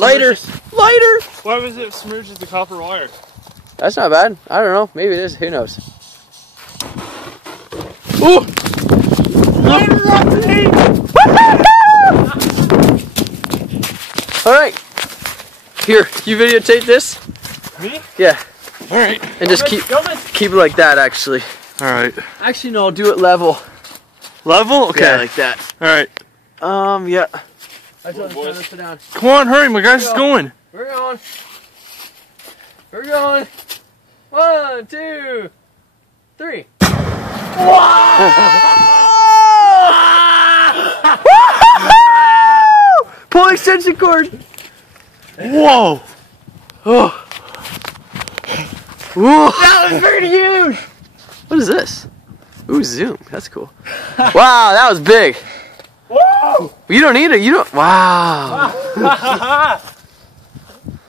Lighter! Lighter! Why was it smudged as the copper wire? That's not bad. I don't know. Maybe it is. Who knows? Ooh! Lighter up the heat! Alright. Here, you videotape this? Me? Yeah. Alright. And just keep it like that, actually. Alright. Actually, no, do it level. Level? Okay. Yeah, like that. Alright. Yeah. I just want to sit down. Come on, hurry, my guy's going. We're going. We're going. 1, 2, 3. Pull extension cord. Whoa. Oh. Whoa. That was pretty huge. What is this? Ooh, zoom. That's cool. Wow, that was big. Whoa. You don't need it. You don't. Wow.